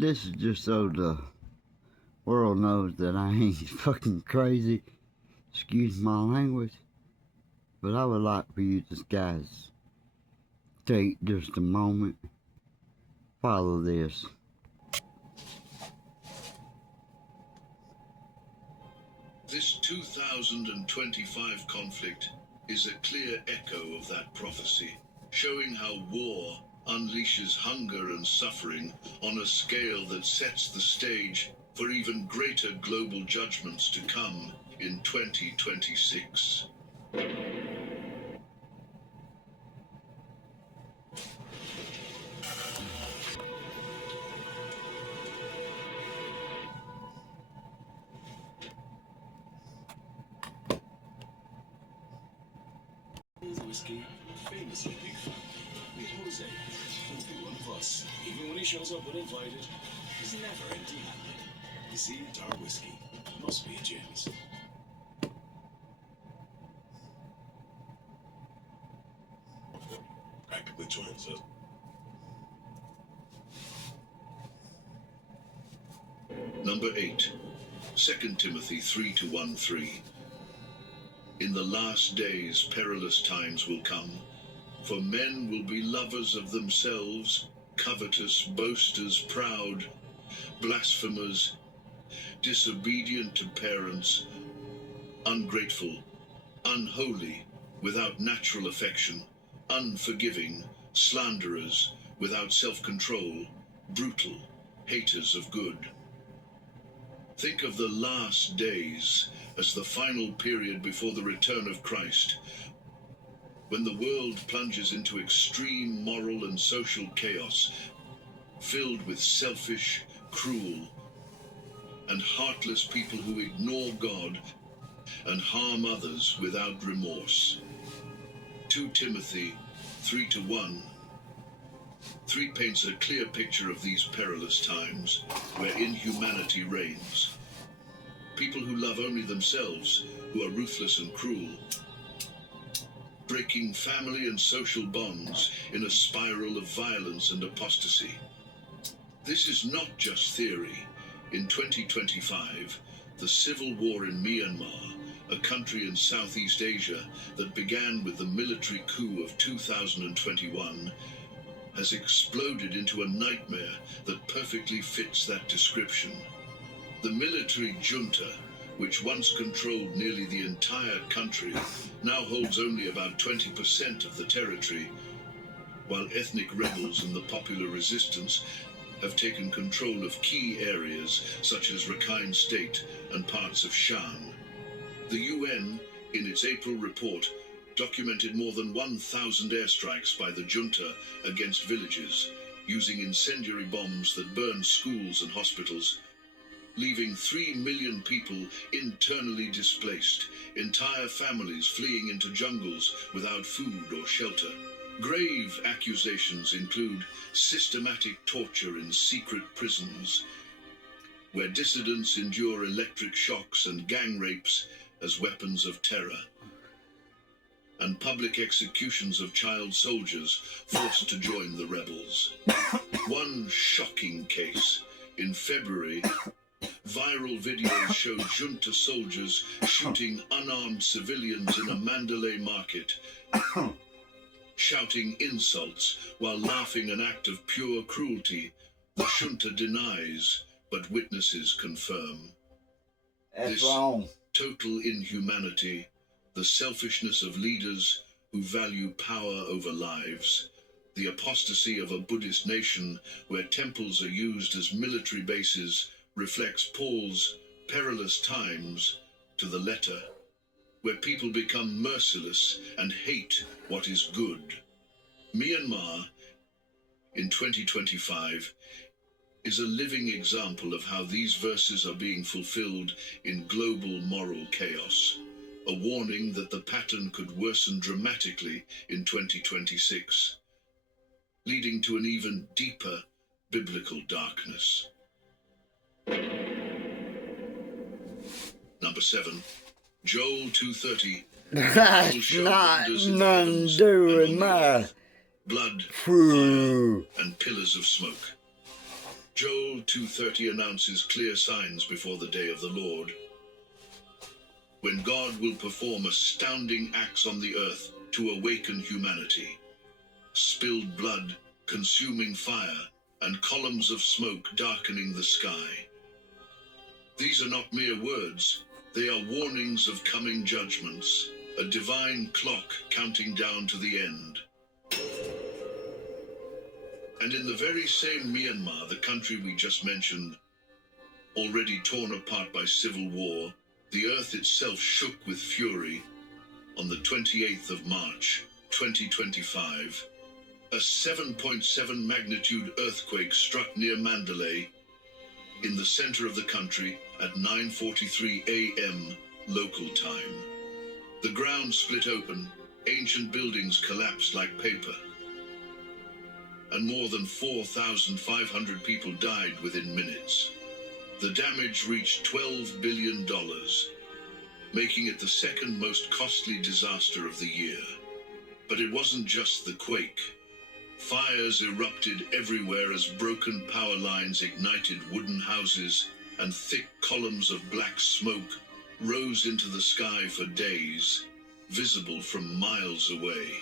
This is just so the world knows that I ain't fucking crazy. Excuse my language. But I would like for you guys to take just a moment. Follow this. This 2025 conflict is a clear echo of that prophecy, showing how war unleashes hunger and suffering on a scale that sets the stage for even greater global judgments to come in 2026. Whiskey, famously big fan. Meet Jose. He'll be one of us. Even when he shows up uninvited, he's never empty-handed. You see, it's our whiskey. Must be a James. Practically joins us. Number 8. 2 Timothy 3:1-3. In the last days perilous times will come, for men will be lovers of themselves, covetous, boasters, proud, blasphemers, disobedient to parents, ungrateful, unholy, without natural affection, unforgiving, slanderers, without self-control, brutal, haters of good. Think of the last days as the final period before the return of Christ, when the world plunges into extreme moral and social chaos, filled with selfish, cruel, and heartless people who ignore God and harm others without remorse. 2 Timothy 3:1. 3 paints a clear picture of these perilous times, where inhumanity reigns. People who love only themselves, who are ruthless and cruel, breaking family and social bonds in a spiral of violence and apostasy. This is not just theory. In 2025, the civil war in Myanmar, a country in Southeast Asia that began with the military coup of 2021, has exploded into a nightmare that perfectly fits that description. The military junta, which once controlled nearly the entire country, now holds only about 20% of the territory, while ethnic rebels and the popular resistance have taken control of key areas such as Rakhine State and parts of Shan. The UN, in its April report, documented more than 1,000 airstrikes by the junta against villages, using incendiary bombs that burned schools and hospitals, leaving 3 million people internally displaced, entire families fleeing into jungles without food or shelter. Grave accusations include systematic torture in secret prisons, where dissidents endure electric shocks and gang rapes as weapons of terror, and public executions of child soldiers forced to join the rebels. One shocking case: in February, viral videos showed junta soldiers shooting unarmed civilians in a Mandalay market, shouting insults while laughing, an act of pure cruelty. The junta denies, but witnesses confirm. That's wrong. Total inhumanity, the selfishness of leaders who value power over lives, the apostasy of a Buddhist nation where temples are used as military bases, reflects Paul's perilous times to the letter, where people become merciless and hate what is good. Myanmar, in 2025, is a living example of how these verses are being fulfilled in global moral chaos, a warning that the pattern could worsen dramatically in 2026, leading to an even deeper biblical darkness. Number 7. Joel 2:30. That's not none doing my blood, foo. fire, and pillars of smoke. Joel 2:30 announces clear signs before the day of the Lord, when God will perform astounding acts on the earth to awaken humanity. Spilled blood, consuming fire, and columns of smoke darkening the sky. These are not mere words, they are warnings of coming judgments, a divine clock counting down to the end. And in the very same Myanmar, the country we just mentioned, already torn apart by civil war, the earth itself shook with fury. On the 28th of March, 2025, a 7.7 magnitude earthquake struck near Mandalay, in the center of the country at 9:43 a.m. local time. The ground split open, ancient buildings collapsed like paper, and more than 4,500 people died within minutes. The damage reached $12 billion, making it the second most costly disaster of the year. But it wasn't just the quake. Fires erupted everywhere as broken power lines ignited wooden houses, and thick columns of black smoke rose into the sky for days, visible from miles away.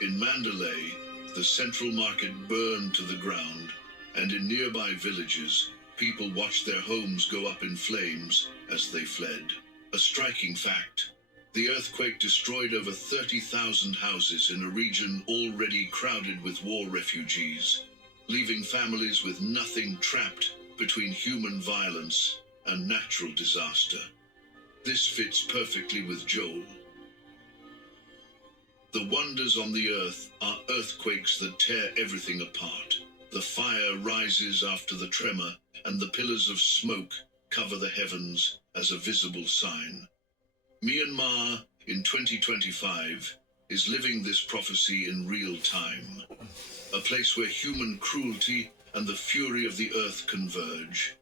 In Mandalay, the central market burned to the ground, and in nearby villages, people watched their homes go up in flames as they fled. A striking fact: the earthquake destroyed over 30,000 houses in a region already crowded with war refugees, leaving families with nothing, trapped between human violence and natural disaster. This fits perfectly with Joel. The wonders on the earth are earthquakes that tear everything apart. The fire rises after the tremor, and the pillars of smoke cover the heavens as a visible sign. Myanmar in 2025 is living this prophecy in real time, a place where human cruelty and the fury of the earth converge,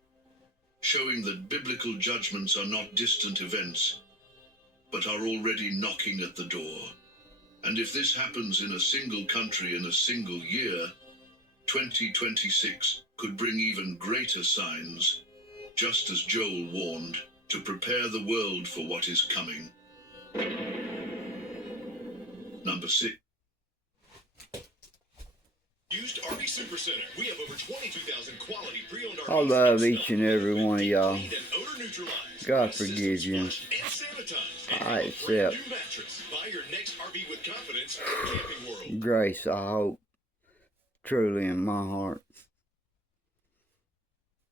showing that biblical judgments are not distant events, but are already knocking at the door. And if this happens in a single country in a single year, 2026 could bring even greater signs, just as Joel warned, to prepare the world for what is coming. Number 6. Used RV Supercenter. We have over 22,000 quality pre-owned RVs. I love each and every one of y'all. Cleaned and odor neutralized. God forgive you. Flushed and sanitized. I And a brand accept new mattress. Buy your next RV with confidence at Camping World. grace, I hope, truly in my heart.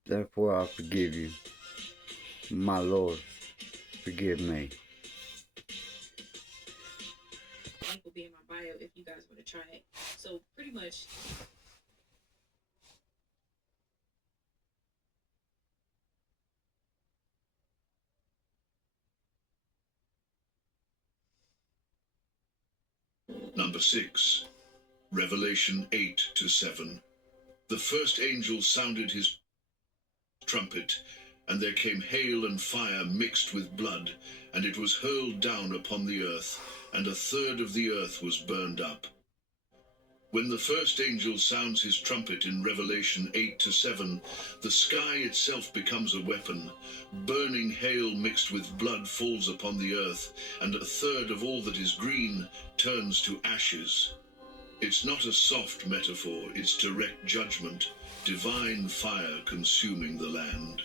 Therefore I forgive you. My Lord, forgive me. Link will be in my bio if you guys want to try it. So pretty much, Number 6. Revelation 8-7. The first angel sounded his trumpet, and there came hail and fire mixed with blood, and it was hurled down upon the earth, and a third of the earth was burned up. When the first angel sounds his trumpet in Revelation 8-7, the sky itself becomes a weapon. Burning hail mixed with blood falls upon the earth, and a third of all that is green turns to ashes. It's not a soft metaphor, it's direct judgment, divine fire consuming the land.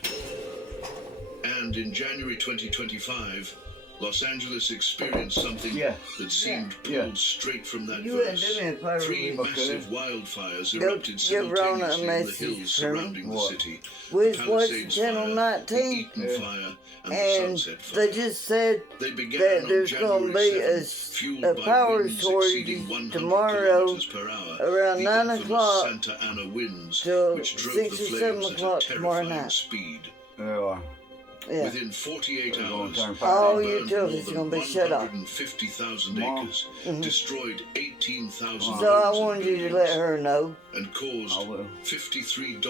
And in January 2025, Los Angeles experienced something that seemed pulled straight from that verse. 3 massive wildfires erupted simultaneously in the hills surrounding the city. The Palisades Channel Fire, the 19, Eaton Fire, and the and Sunset Fire. they just said They began that on there's going to January be 7th, fueled a by power winds shortage exceeding 100 tomorrow kilometers per hour. around The 9 infamous o'clock Santa Ana winds, till which drove 6 the or 7 flames at a o'clock tomorrow terrifying night. speed. Yeah. Within 48 hours, All they your burned utilities more gonna than be shut off. 150,000 acres, destroyed 18,000 So I homes and wanted you to let buildings, her know. and caused $53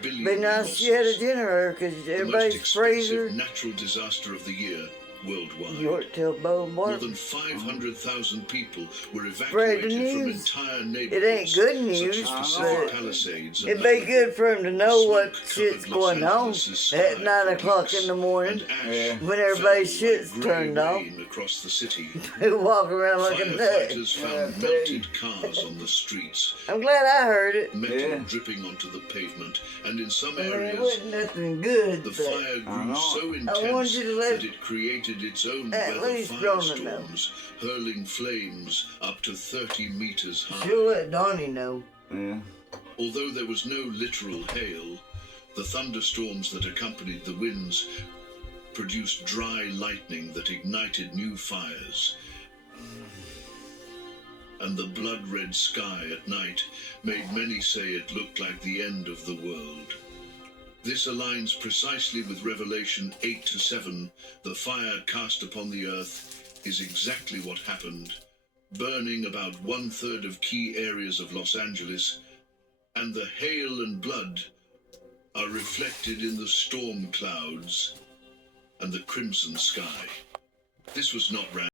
billion Be nice losses. if you had a generator because The most everybody's expensive freezer. natural disaster of the year worldwide. Yorktail bow More bark. than 500,000 people were Spread the evacuated from news. entire It neighborhoods, ain't good such news, as Pacific but Palisades and it'd be Malibu. good for him to know what Smoke shit's covered Los going on Angeles' sky at 9 for o'clock weeks, in the morning and ash Yeah. when fell everybody's like shit's grey turned off. rain across the city. They walk around like a nut. Firefighters found Yeah, melted cars on the streets, I'm glad I heard it. metal Yeah. dripping onto the pavement, and in some I mean, it areas, wasn't nothing good, the but fire I grew know. so I wanted intense you to let that it created its own at weather least Rona know. firestorms, hurling flames up to 30 meters high. She'll let Donnie know. Yeah. Although there was no literal hail, the thunderstorms that accompanied the winds produced dry lightning that ignited new fires. And the blood-red sky at night made many say it looked like the end of the world. This aligns precisely with Revelation 8-7. The fire cast upon the earth is exactly what happened, burning about 1/3 of key areas of Los Angeles, and the hail and blood are reflected in the storm clouds and the crimson sky. This was not random.